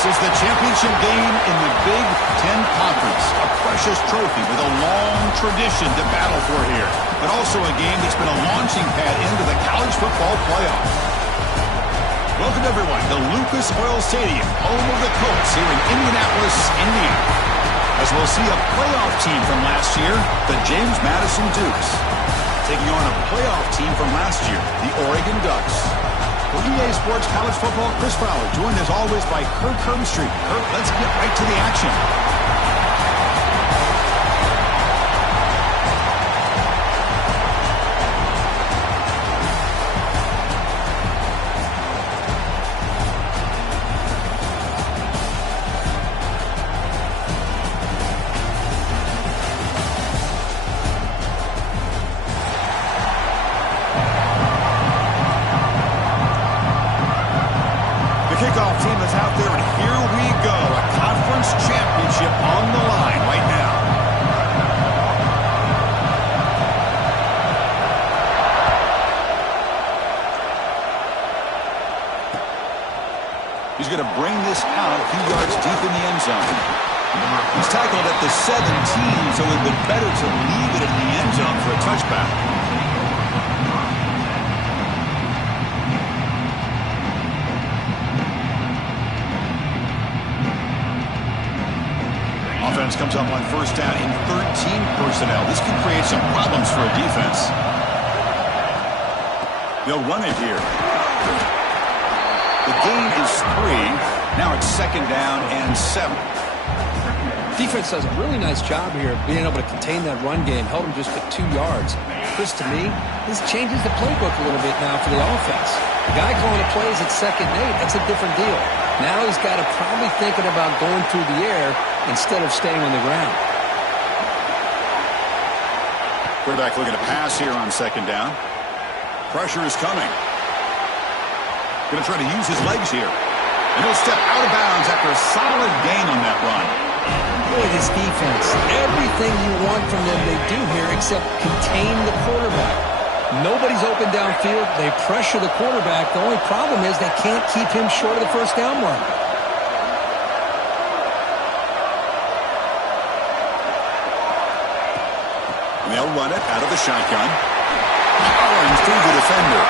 is the championship game in the Big Ten Conference. A precious trophy with a long tradition to battle for here. But also a game that's been a launching pad into the college football playoffs. Welcome, everyone, to Lucas Oil Stadium, home of the Colts here in Indianapolis, Indiana. As we'll see a playoff team from last year, the James Madison Dukes, taking on a playoff team from last year, the Oregon Ducks. For EA Sports College Football, Chris Fowler, joined as always by Kirk Herbstreit. Kirk, let's get right to the action. Kickoff team is out there, and here we go. A conference championship on the line right now. He's going to bring this out a few yards deep in the end zone. He's tackled at the 17, so it would be better to leave it in the end zone for a touchback. Offense comes up on first down in 13 personnel. This could create some problems for a defense. They'll run it here. The gain is 3. Now it's second down and 7. Defense does a really nice job here of being able to contain that run game. Held him just at 2 yards. Chris, to me, this changes the playbook a little bit now for the offense. The guy calling the plays at 2nd and 8, that's a different deal. Now he's got to probably thinking about going through the air instead of staying on the ground. Quarterback looking to pass here on second down. Pressure is coming. Going to try to use his legs here. And he'll step out of bounds after a solid gain on that run. Boy, this defense, everything you want from them they do here except contain the quarterback. Nobody's open downfield. They pressure the quarterback. The only problem is they can't keep him short of the first down run. They'll run it out of the shotgun. Powering through the defender.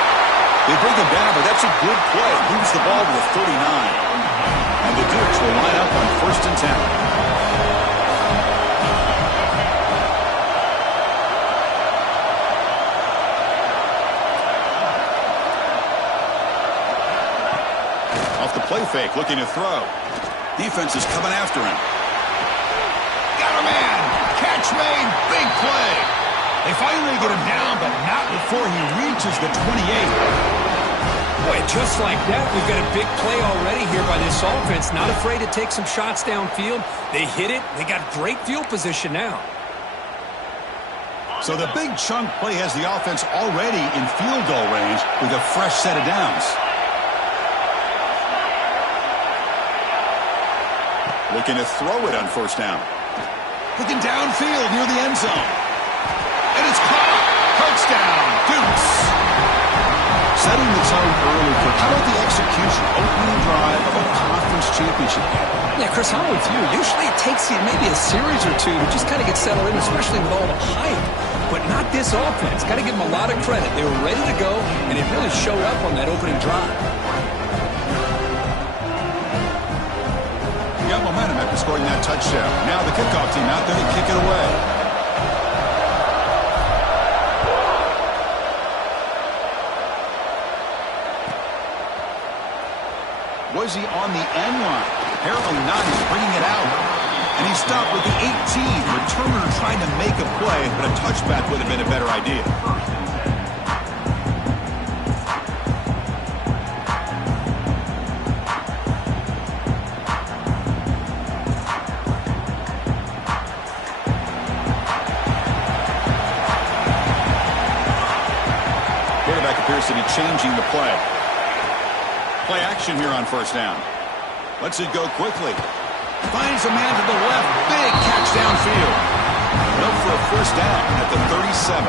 They bring him down, but that's a good play. Moves the ball to the 39. And the Dukes will line up on 1st and 10. Off the play fake, looking to throw. Defense is coming after him. Got a man. Catch made. Big play. They finally get him down, but not before he reaches the 28. Boy, just like that, we've got a big play already here by this offense. Not afraid to take some shots downfield. They hit it. They got great field position now. So the big chunk play has the offense already in field goal range with a fresh set of downs. Looking to throw it on first down. Looking downfield near the end zone. And it's caught. Touchdown, Dukes. Setting the tone early for how about the execution, opening drive of a conference championship game? Yeah, Chris, I'm with you. Usually it takes you maybe a series or two to just kind of get settled in, especially with all the hype. But not this offense. Got to give them a lot of credit. They were ready to go, and it really showed up on that opening drive. Got momentum after scoring that touchdown. Now the kickoff team out there to kick it away. Was he on the end line? Apparently not. He's bringing it out. And he stopped with the 18. Returner trying to make a play, but a touchback would have been a better idea. Appears to be changing the play. Play action here on first down. Lets it go quickly. Finds a man to the left. Big catch downfield. Up for a first down at the 37.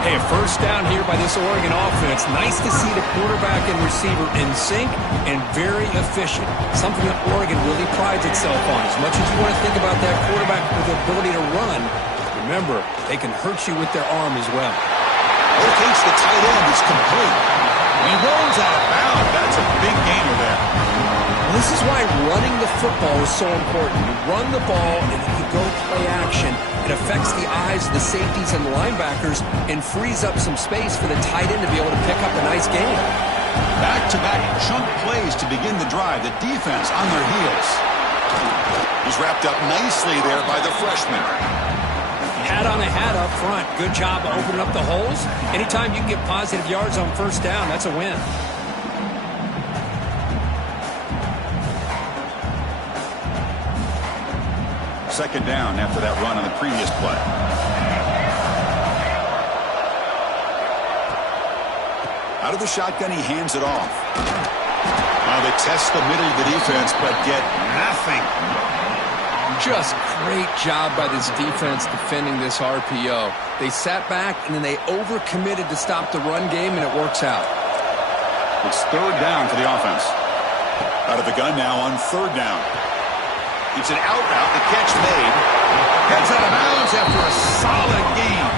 Hey, a first down here by this Oregon offense. Nice to see the quarterback and receiver in sync and very efficient. Something that Oregon really prides itself on. As much as you want to think about that quarterback with the ability to run, remember, they can hurt you with their arm as well. Locates the tight end. It's complete. He rolls out of bounds. That's a big gainer there. This is why running the football is so important. You run the ball and then you go play action. It affects the eyes of the safeties and the linebackers and frees up some space for the tight end to be able to pick up a nice gain. Back-to-back chunk plays to begin the drive. The defense on their heels. He's wrapped up nicely there by the freshman. Hat on a hat up front. Good job of opening up the holes. Anytime you can get positive yards on first down, that's a win. Second down after that run on the previous play. Out of the shotgun, he hands it off. They test the middle of the defense, but get nothing. Just great job by this defense defending this RPO. They sat back, and then they overcommitted to stop the run game, and it works out. It's third down for the offense. Out of the gun now on third down. It's an out route. The catch made. Heads out of bounds after a solid game.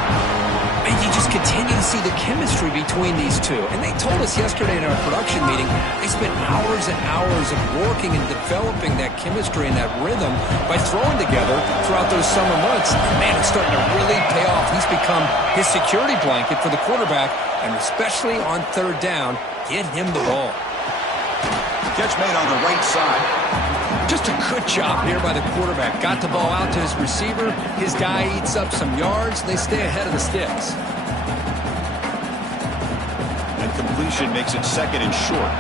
And you just continue to see the chemistry between these two. And they told us yesterday in our production meeting, they spent hours and hours of working and developing that chemistry and that rhythm by throwing together throughout those summer months. And man, it's starting to really pay off. He's become his security blanket for the quarterback, and especially on third down, get him the ball. Catch made on the right side. Just a good job here by the quarterback. Got the ball out to his receiver. His guy eats up some yards. They stay ahead of the sticks. And completion makes it second and short.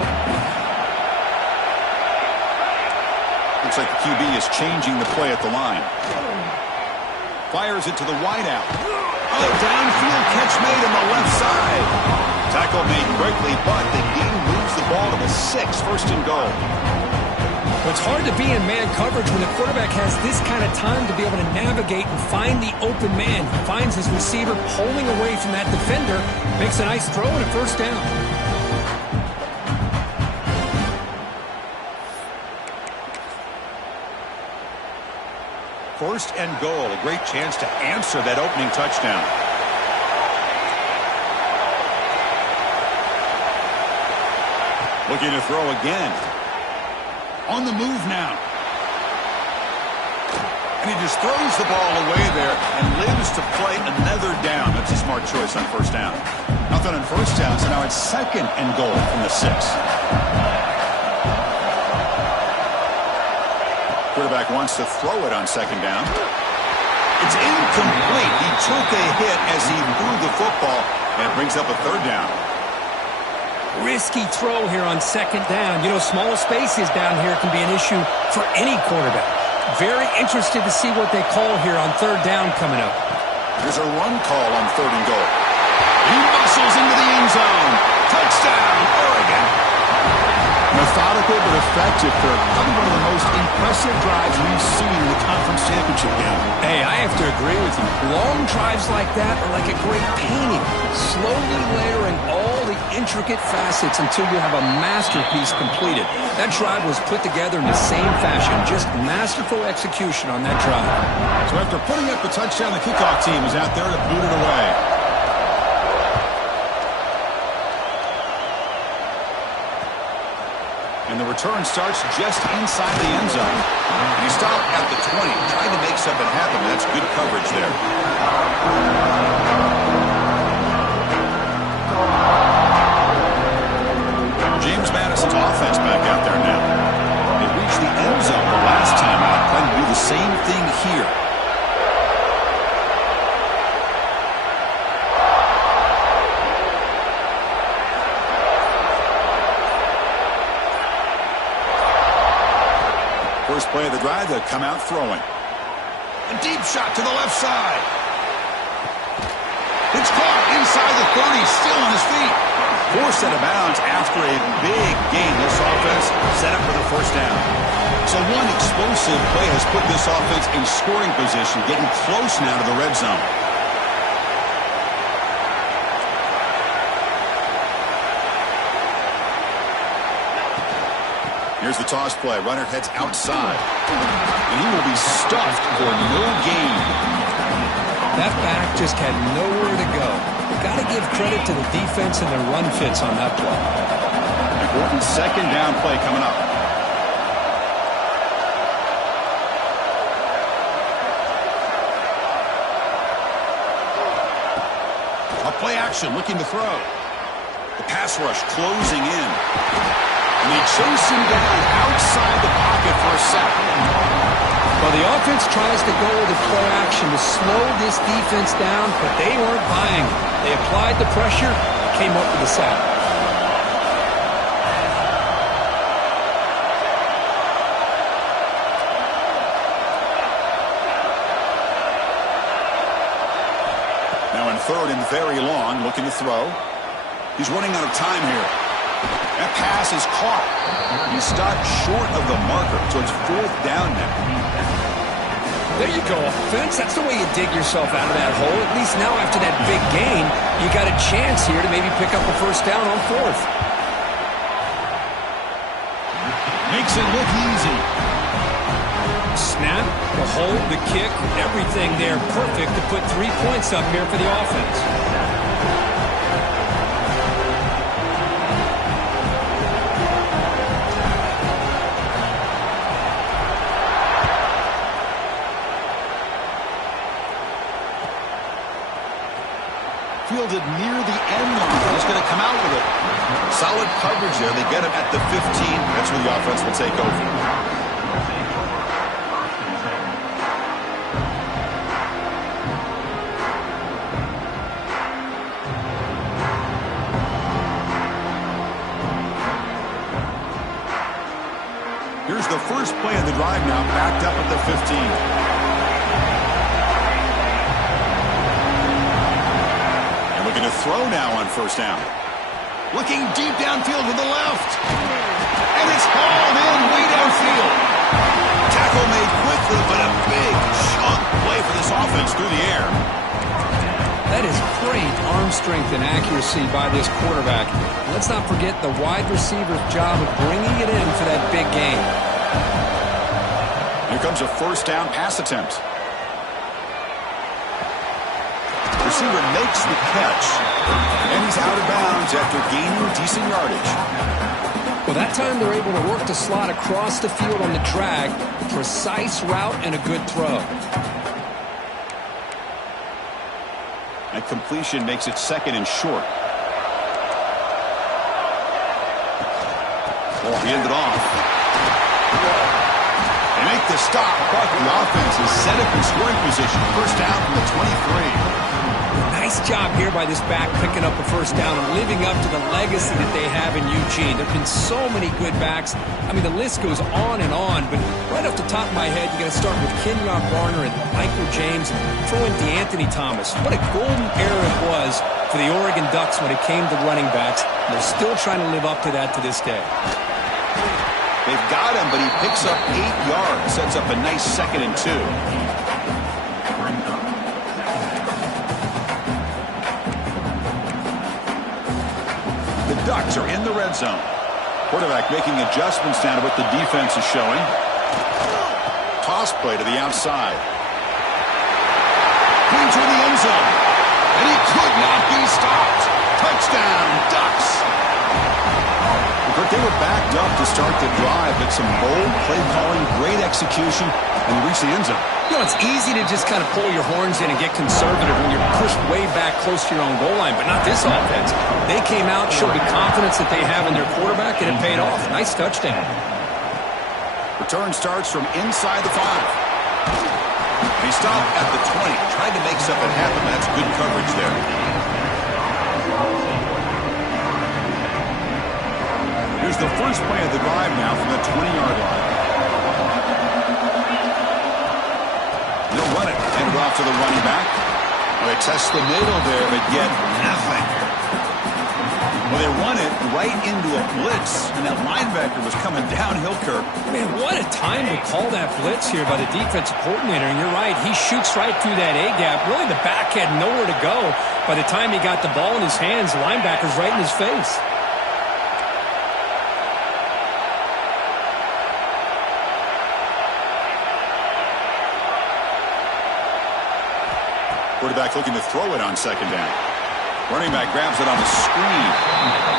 Looks like the QB is changing the play at the line. Fires it to the wideout. Downfield catch made on the left side. Tackle made quickly, but the game moves the ball to the 6, first and goal. It's hard to be in man coverage when the quarterback has this kind of time to be able to navigate and find the open man. He finds his receiver pulling away from that defender, makes a nice throw and a first down. First and goal, a great chance to answer that opening touchdown. Looking to throw again. On the move now. And he just throws the ball away there and lives to play another down. That's a smart choice on first down. Nothing on first down, so now it's second and goal from the 6. Quarterback wants to throw it on second down. It's incomplete. He took a hit as he threw the football, and it brings up a third down. Risky throw here on second down. You know, small spaces down here can be an issue for any quarterback. Very interested to see what they call here on third down coming up. There's a run call on third and goal. He muscles into the end zone. Touchdown, Oregon. Methodical but effective for probably one of the most impressive drives we've seen in the conference championship game. Hey, I have to agree with you. Long drives like that are like a great painting. Slowly layering all the intricate facets until you have a masterpiece completed. That drive was put together in the same fashion. Just masterful execution on that drive. So after putting up the touchdown, the kickoff team is out there to boot it away. And the return starts just inside the end zone. And he stopped at the 20, trying to make something happen. That's good coverage there. James Madison's offense back out there now. They reached the end zone the last time out, trying to do the same thing here. First play of the drive, they'll come out throwing. A deep shot to the left side. It's caught inside the 30, still on his feet. Forced out of bounds after a big gain. This offense set up for the first down. So one explosive play has put this offense in scoring position, getting close now to the red zone. Here's the toss play. Runner heads outside. And he will be stuffed for no gain. That back just had nowhere to go. Got to give credit to the defense and their run fits on that play. Important second down play coming up. A play action looking to throw. The pass rush closing in. And they chase him down outside the pocket for a sack. Well, the offense tries to go with the play action to slow this defense down, but they weren't buying it. They applied the pressure, came up with a sack. Now in third and very long, looking to throw. He's running out of time here. That pass is caught. He's stopped short of the marker, so it's fourth down now. There you go, offense. That's the way you dig yourself out of that hole. At least now after that big gain, you got a chance here to maybe pick up a first down on fourth. Makes it look easy. Snap, the hold, the kick, everything there perfect to put 3 points up here for the offense. Fielded near the end line. He's going to come out with it. Solid coverage there. They get him at the 15. That's where the offense will take over. Here's the first play of the drive now, backed up at the 15. Looking to throw now on first down. Looking deep downfield to the left. And it's hauled in way downfield. Tackle made quickly, but a big chunk play for this offense through the air. That is great arm strength and accuracy by this quarterback. Let's not forget the wide receiver's job of bringing it in for that big gain. Here comes a first down pass attempt. Receiver makes the catch, and he's out of bounds after gaining decent yardage. Well, that time they're able to work the slot across the field on the drag. Precise route and a good throw. That completion makes it second and short. Well, he ended off. They make the stop, but the offense is set up in scoring position. First down from the 23. Nice job here by this back picking up a first down and living up to the legacy that they have in Eugene. There have been so many good backs. I mean, the list goes on and on, but right off the top of my head, you got to start with Kenyon Barner and Michael James and throw in DeAnthony Thomas. What a golden era it was for the Oregon Ducks when it came to running backs. And they're still trying to live up to that to this day. They've got him, but he picks up 8 yards, sets up a nice 2nd and 2. The Ducks are in the red zone. Quarterback making adjustments down to what the defense is showing. Toss play to the outside. Clean to the end zone. And he could not be stopped. Touchdown, Ducks. But they were backed up to start the drive, but some bold play calling, great execution, and reach the end zone. You know, it's easy to just kind of pull your horns in and get conservative when you're pushed way back close to your own goal line, but not this offense. They came out, showed the confidence that they have in their quarterback, and it paid off. Nice touchdown. Return starts from inside the 5. He stopped at the 20, trying to make something happen. That's good coverage there. Here's the first play of the drive now from the 20-yard line. They'll run it. Hand it off to the running back. Well, they test the middle there, but get nothing. Well, they run it right into a blitz, and that linebacker was coming downhill, Kirk. Man, what a time to call that blitz here by the defensive coordinator. And you're right, he shoots right through that A-gap. Really, the back had nowhere to go. By the time he got the ball in his hands, the linebacker's right in his face. Quarterback looking to throw it on second down. Running back grabs it on the screen.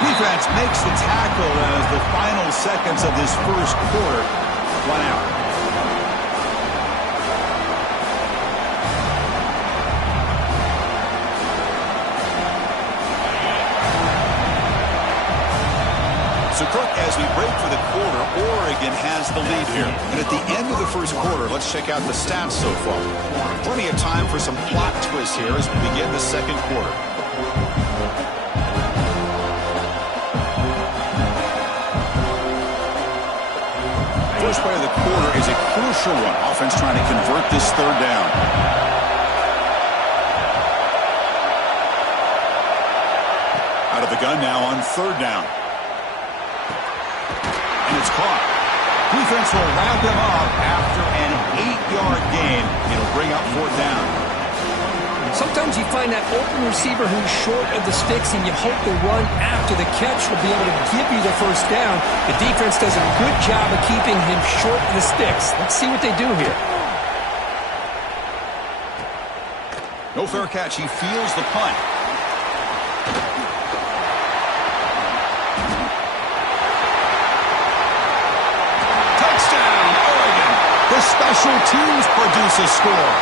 Defense makes the tackle as the final seconds of this first quarter run out. So, Cook, as we break for the quarter, Oregon has the lead here. And at the end of the first quarter, let's check out the stats so far. Plenty of time for some plot twists here as we begin the second quarter. First play of the quarter is a crucial one. Offense trying to convert this third down. Out of the gun now on third down. And it's caught. Defense will wrap him up after an 8-yard gain. It'll bring up fourth down. Sometimes you find that open receiver who's short of the sticks, and you hope the run after the catch will be able to give you the first down. The defense does a good job of keeping him short of the sticks. Let's see what they do here. No fair catch. He feels the punt. Touchdown, Oregon. The special teams produce a score.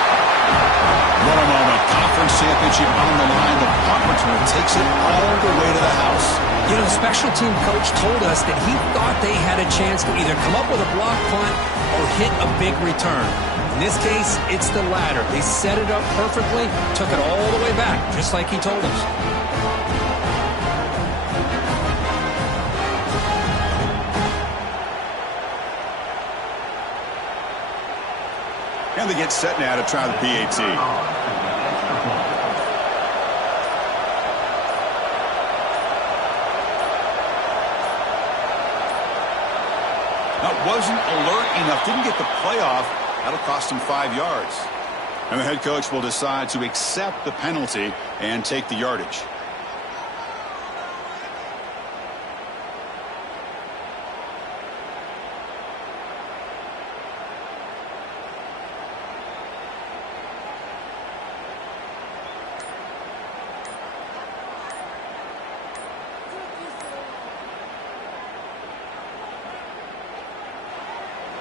What a moment. Conference championship on the line. The punt return takes it all the way to the house. You know, the special team coach told us that he thought they had a chance to either come up with a block punt or hit a big return. In this case, it's the latter. They set it up perfectly, took it all the way back, just like he told us. And they get set now to try the PAT. That wasn't alert enough. Didn't get the play off. That'll cost him 5 yards. And the head coach will decide to accept the penalty and take the yardage.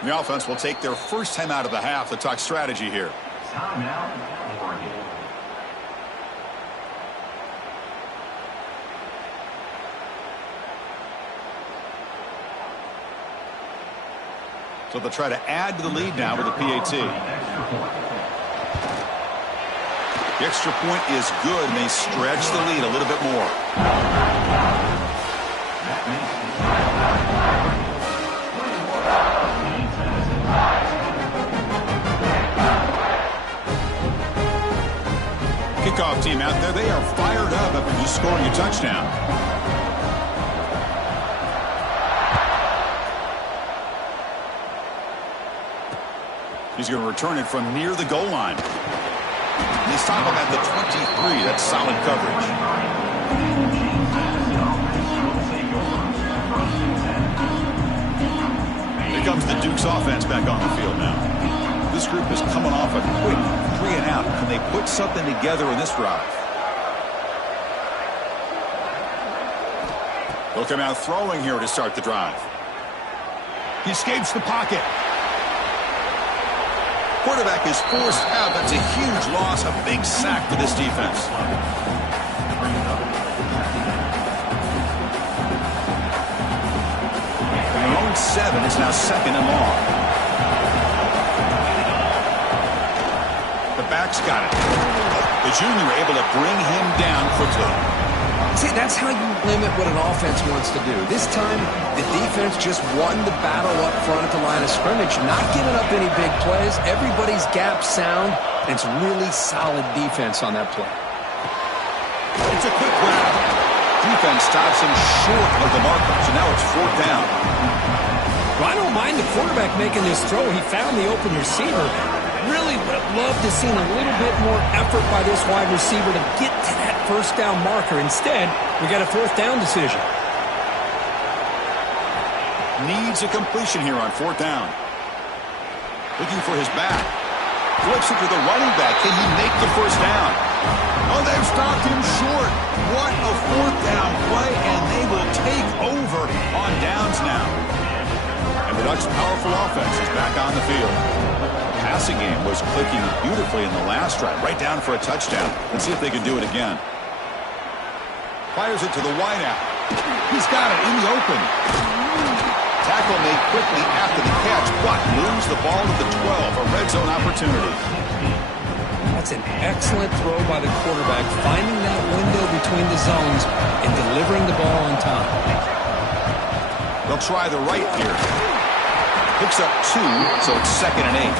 The offense will take their first time out of the half to talk strategy here. So they'll try to add to the lead now with the PAT. The extra point is good, and they stretch the lead a little bit more. Kickoff team out there, they are fired up after just scoring a touchdown. He's going to return it from near the goal line. He's talking about the 23. That's solid coverage. Here comes the Duke's offense back on the field now. This group is coming off a quick 3-and-out. Can they put something together in this drive? They'll come out throwing here to start the drive. He escapes the pocket. Quarterback is forced out. That's a huge loss, a big sack for this defense. Their own 7 is now second and long. The back's got it. The junior able to bring him down quickly. See, that's how you limit what an offense wants to do. This time, the defense just won the battle up front at the line of scrimmage, not giving up any big plays. Everybody's gap sound, and it's really solid defense on that play. It's a quick grab. Defense stops him short of the marker, so now it's fourth down. Well, I don't mind the quarterback making this throw. He found the open receiver. Really would have loved to see a little bit more effort by this wide receiver to get to that first down marker. Instead, we got a fourth down decision. Needs a completion here on fourth down. Looking for his back. Flips it to the running back. Can he make the first down? Oh, they've stopped him short. What a fourth down play, and they will take over on downs now. And the Ducks' powerful offense is back on the field. The passing game was clicking beautifully in the last drive, right down for a touchdown. Let's see if they can do it again. Fires it to the wideout. He's got it in the open. Tackle made quickly after the catch, but moves the ball to the 12, a red zone opportunity. That's an excellent throw by the quarterback, finding that window between the zones and delivering the ball on time. They'll try the right here. Picks up 2, so it's 2nd and 8.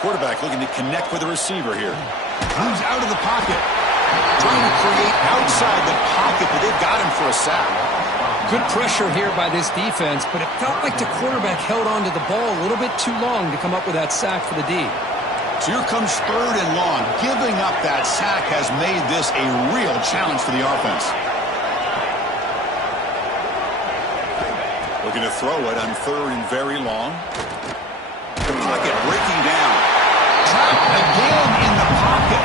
Quarterback looking to connect with the receiver here. Moves out of the pocket. Trying to create outside the pocket, but they've got him for a sack. Good pressure here by this defense, but it felt like the quarterback held on to the ball a little bit too long to come up with that sack for the D. So here comes 3rd and long. Giving up that sack has made this a real challenge for the offense. Looking to throw it on 3rd and very long. The pocket breaking down. Trapped again in the pocket.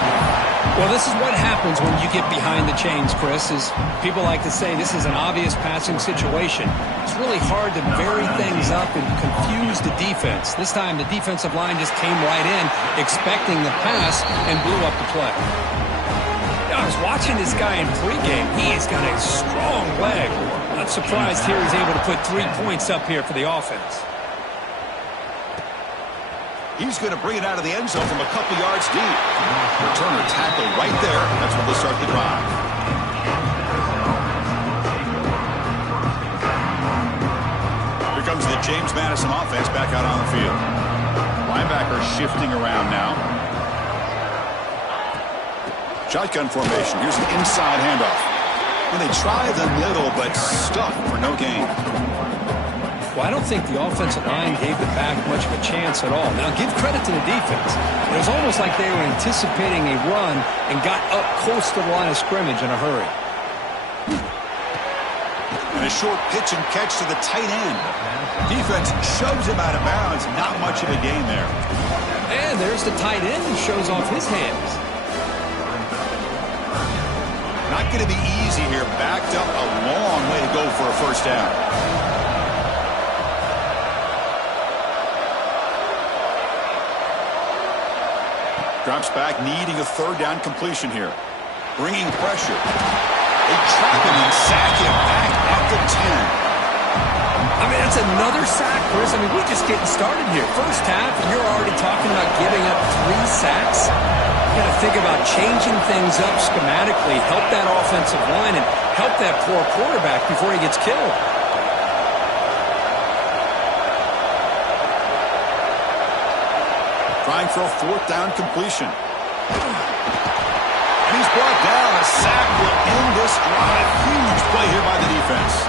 Well, this is what happens when you get behind the chains, Chris, is people like to say this is an obvious passing situation. It's really hard to vary things up and confuse the defense. This time the defensive line just came right in expecting the pass and blew up the play. I was watching this guy in pregame. He has got a strong leg. Not surprised here he's able to put 3 points up here for the offense. He's going to bring it out of the end zone from a couple yards deep. Returner tackle right there. That's where they'll start the drive. Here comes the James Madison offense back out on the field. Linebacker shifting around now. Shotgun formation. Here's an inside handoff. And they try the middle, but stuffed for no gain. Well, I don't think the offensive line gave the back much of a chance at all. Now, give credit to the defense. It was almost like they were anticipating a run and got up close to the line of scrimmage in a hurry. And a short pitch and catch to the tight end. Defense shoves him out of bounds. Not much of a gain there. And there's the tight end who shows off his hands. Not going to be easy here. Backed up a long way to go for a first down. Drops back, needing a 3rd down completion here. Bringing pressure. They trap him and sack him back at the 10. I mean, that's another sack, Chris. I mean, we're just getting started here. First half, and you're already talking about giving up 3 sacks. You got to think about changing things up schematically, help that offensive line, and help that poor quarterback before he gets killed. Trying for a 4th down completion. And he's brought down. A sack will end this drive. Huge play here by the defense.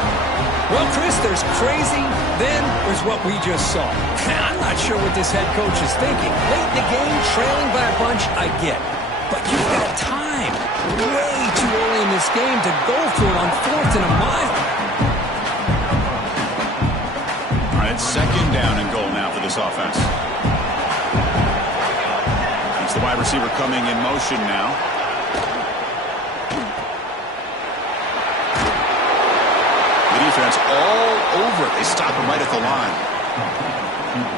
Well, Chris, there's crazy, then there's what we just saw. I'm not sure what this head coach is thinking. Late in the game, trailing by a bunch, I get. But you've got time. Way too early in this game to go for it on 4th and a mile. All right, it's 2nd down and goal now for this offense. The wide receiver coming in motion now. The defense all over it. They stop him right at the line.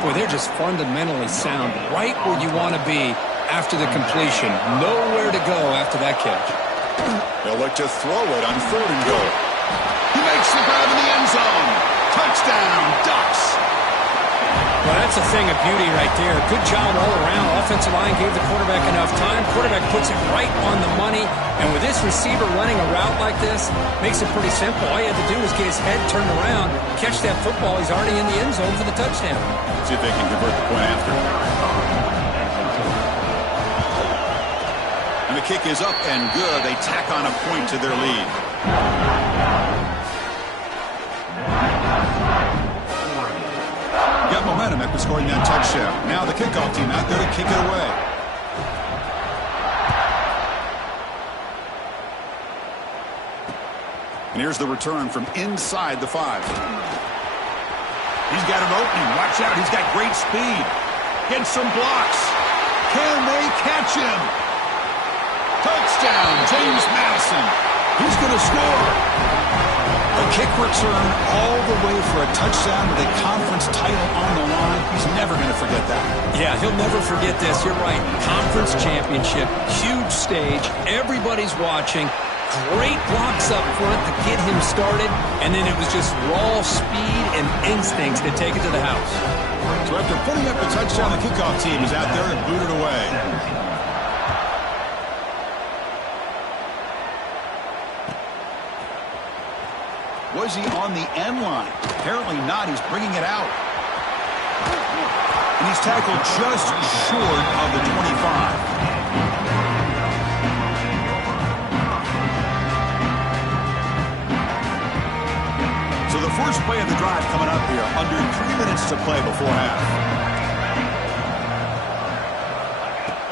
Boy, they're just fundamentally sound. Right where you want to be after the completion. Nowhere to go after that catch. They'll look to throw it on 3rd and goal. He makes the grab in the end zone. Touchdown, Ducks. Well, that's a thing of beauty right there. Good job all around. Offensive line gave the quarterback enough time. Quarterback puts it right on the money. And with this receiver running a route like this, makes it pretty simple. All you have to do is get his head turned around, catch that football. He's already in the end zone for the touchdown. See if they can convert the point after. And the kick is up and good. They tack on a point to their lead. Got momentum at in scoring that touchdown. Now the kickoff team out there to kick it away. And here's the return from inside the 5. He's got an opening. Watch out. He's got great speed. Gets some blocks. Can they catch him? Touchdown, James Madison. He's going to score. A kick return all the way for a touchdown with a conference title on the line. He's never going to forget that. Yeah, he'll never forget this. You're right. Conference championship, huge stage. Everybody's watching. Great blocks up front to get him started, and then it was just raw speed and instincts to take it to the house. So after putting up a touchdown, the kickoff team is out there and booted away. Was he on the end line? Apparently not. He's bringing it out. And he's tackled just short of the 25. So the first play of the drive coming up here. Under 3 minutes to play before half.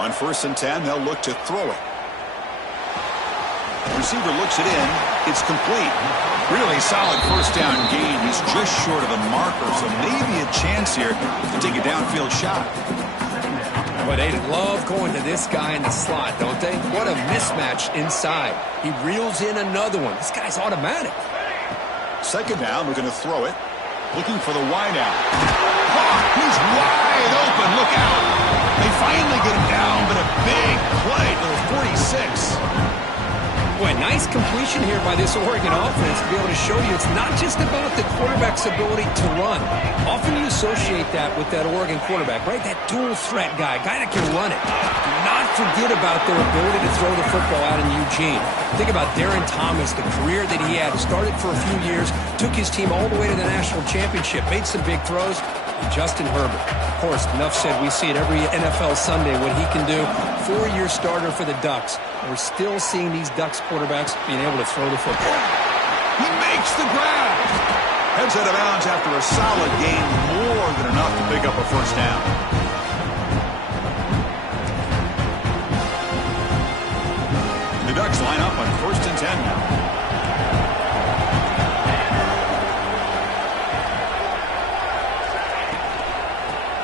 On 1st and 10, they'll look to throw it. The receiver looks it in. It's complete. Really solid first down gain. He's just short of the marker, so maybe a chance here to take a downfield shot. But they love going to this guy in the slot, don't they? What a mismatch inside. He reels in another one. This guy's automatic. 2nd down, we're going to throw it. Looking for the wide out. Oh, he's wide open. Look out. They finally get him down, but a big play to the 46. Boy, nice completion here by this Oregon offense to be able to show you it's not just about the quarterback's ability to run. Often you associate that with that Oregon quarterback, right? That dual threat guy that can run it. Do not forget about their ability to throw the football out in Eugene. Think about Darren Thomas, the career that he had. Started for a few years, took his team all the way to the national championship, made some big throws. And Justin Herbert, of course, enough said, we see it every NFL Sunday what he can do. 4-year starter for the Ducks. We're still seeing these Ducks quarterbacks being able to throw the football. He makes the grab. Heads out of bounds after a solid gain, more than enough to pick up a first down. The Ducks line up on 1st and 10 now.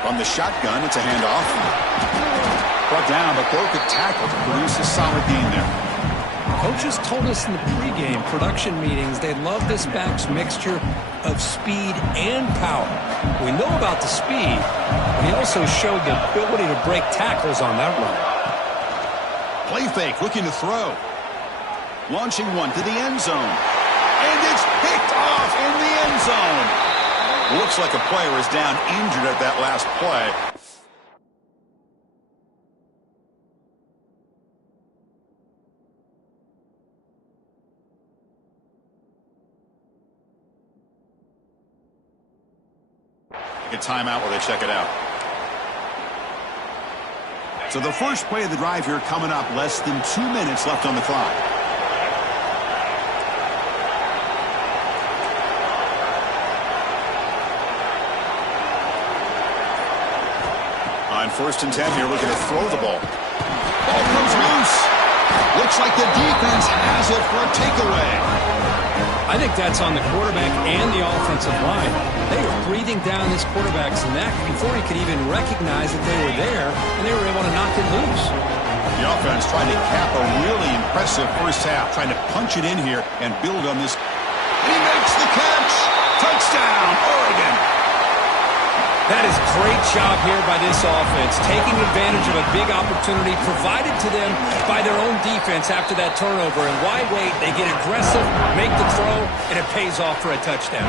From the shotgun, it's a handoff. Brought down, but broke a tackle to produce a solid gain there. Coaches told us in the pregame production meetings they love this back's mixture of speed and power. We know about the speed, but he also showed the ability to break tackles on that run. Play fake, looking to throw. Launching one to the end zone. And it's picked off in the end zone. Looks like a player is down injured at that last play. A timeout while they check it out. So the first play of the drive here coming up, less than 2 minutes left on the clock. On 1st and 10 here, looking to throw the ball. Ball comes loose. Looks like the defense has it for a takeaway. I think that's on the quarterback and the offensive line. They were breathing down this quarterback's neck before he could even recognize that they were there, and they were able to knock it loose. The offense trying to cap a really impressive first half, trying to punch it in here and build on this. And he makes the catch. Touchdown, Oregon. That is great job here by this offense, taking advantage of a big opportunity provided to them by their own defense after that turnover. And why wait? They get aggressive, make the throw, and it pays off for a touchdown.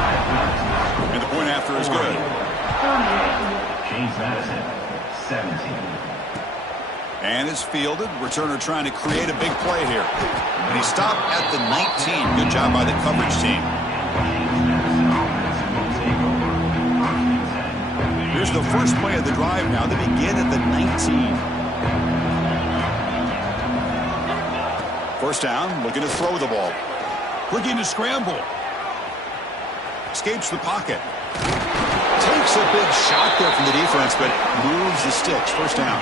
And the point after is good. James Madison, 17. And is fielded. Returner trying to create a big play here. And he stopped at the 19. Good job by the coverage team. Here's the first play of the drive now. They begin at the 19. First down, looking to throw the ball. Looking to scramble. Escapes the pocket. Takes That's a big shot there from the defense, but moves the sticks. First down.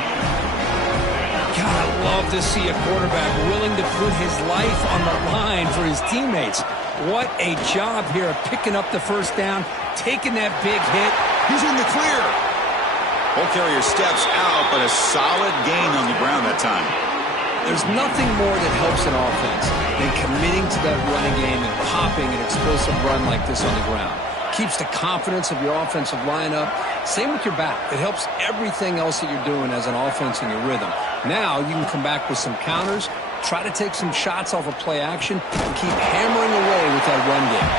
God, I love to see a quarterback willing to put his life on the line for his teammates. What a job here of picking up the first down, taking that big hit. He's in the clear. Ball carrier steps out, but a solid gain on the ground that time. There's nothing more that helps an offense than committing to that running game and popping an explosive run like this on the ground. Keeps the confidence of your offensive lineup. Same with your back. It helps everything else that you're doing as an offense in your rhythm. Now you can come back with some counters, try to take some shots off of play action, and keep hammering away with that run game.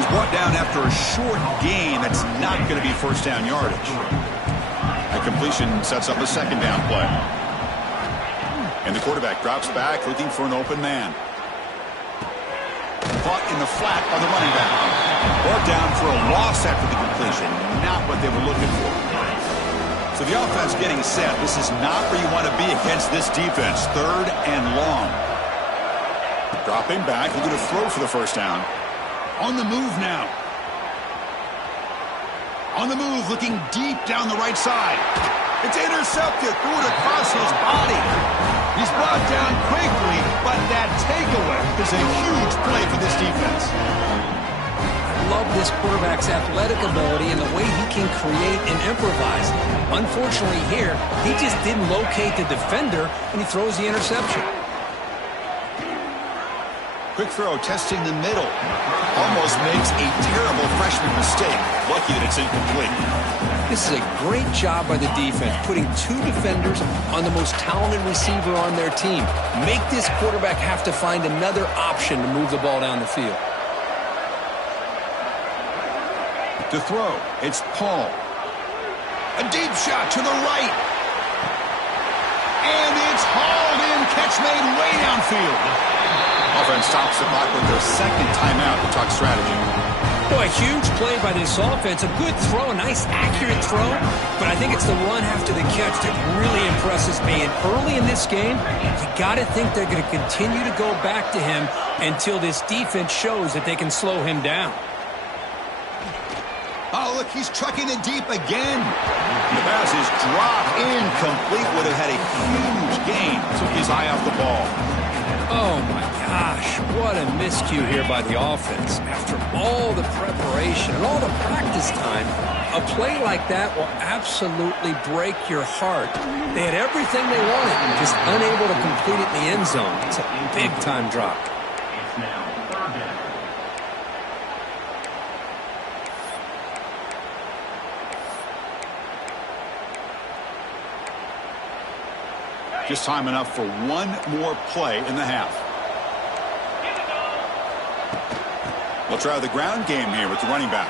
He's brought down after a short gain that's not going to be first down yardage. A completion sets up a second down play. And the quarterback drops back looking for an open man. Caught in the flat on the running back. Brought down for a loss after the completion. Not what they were looking for. So the offense getting set. This is not where you want to be against this defense. Third and long. Dropping back, looking to throw for the first down. On the move now. On the move, looking deep down the right side. It's intercepted. Threw it across his body. He's brought down quickly, but that takeaway is a huge play for this defense. I love this quarterback's athletic ability and the way he can create and improvise. Unfortunately here, he just didn't locate the defender, and he throws the interception. Quick throw, testing the middle. Almost makes a terrible freshman mistake. Lucky that it's incomplete. This is a great job by the defense, putting two defenders on the most talented receiver on their team. Make this quarterback have to find another option to move the ball down the field. To throw, it's Paul. A deep shot to the right. And it's hauled in, catch made way downfield. Offense stops the clock with their second timeout to talk strategy. Boy, a huge play by this offense. A good throw, a nice accurate throw. But I think it's the run after the catch that really impresses me. And early in this game, you got to think they're going to continue to go back to him until this defense shows that they can slow him down. Oh, look, he's trucking it deep again. The pass is dropped incomplete. Would have had a huge gain. Took his eye off the ball. Oh, my gosh. What a miscue here by the offense. After all the preparation and all the practice time, a play like that will absolutely break your heart. They had everything they wanted, just unable to complete it in the end zone. It's a big-time drop. It's now third down. Just time enough for one more play in the half. We'll try the ground game here with the running back.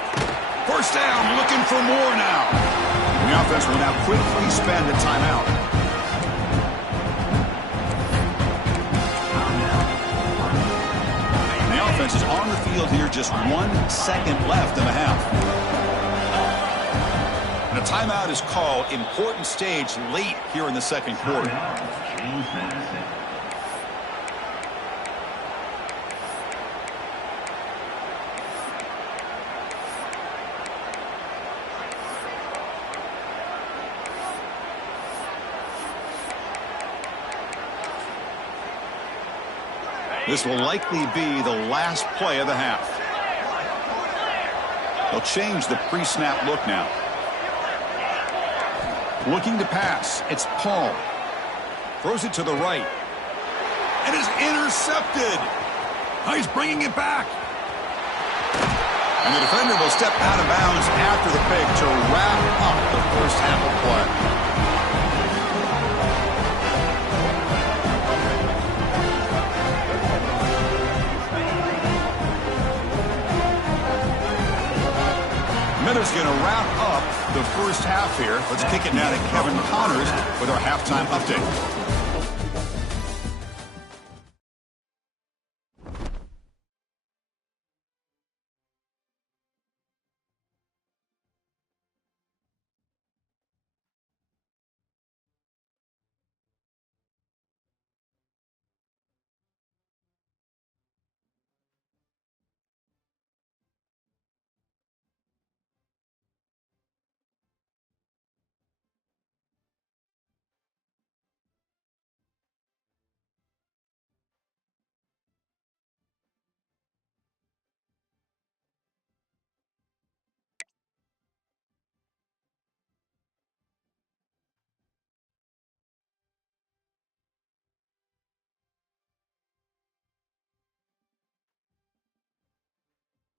First down, looking for more now. And the offense will now quickly spend a timeout. And the offense is on the field here, just 1 second left in the half. And a timeout is called. Important stage late here in the second quarter. This will likely be the last play of the half. They'll change the pre-snap look now. Looking to pass. It's Paul. Throws it to the right. And is intercepted. Now he's bringing it back. And the defender will step out of bounds after the pick to wrap up the first half of play. Miller's going to wrap up the first half here. Let's kick it now to Kevin Connors with our halftime update.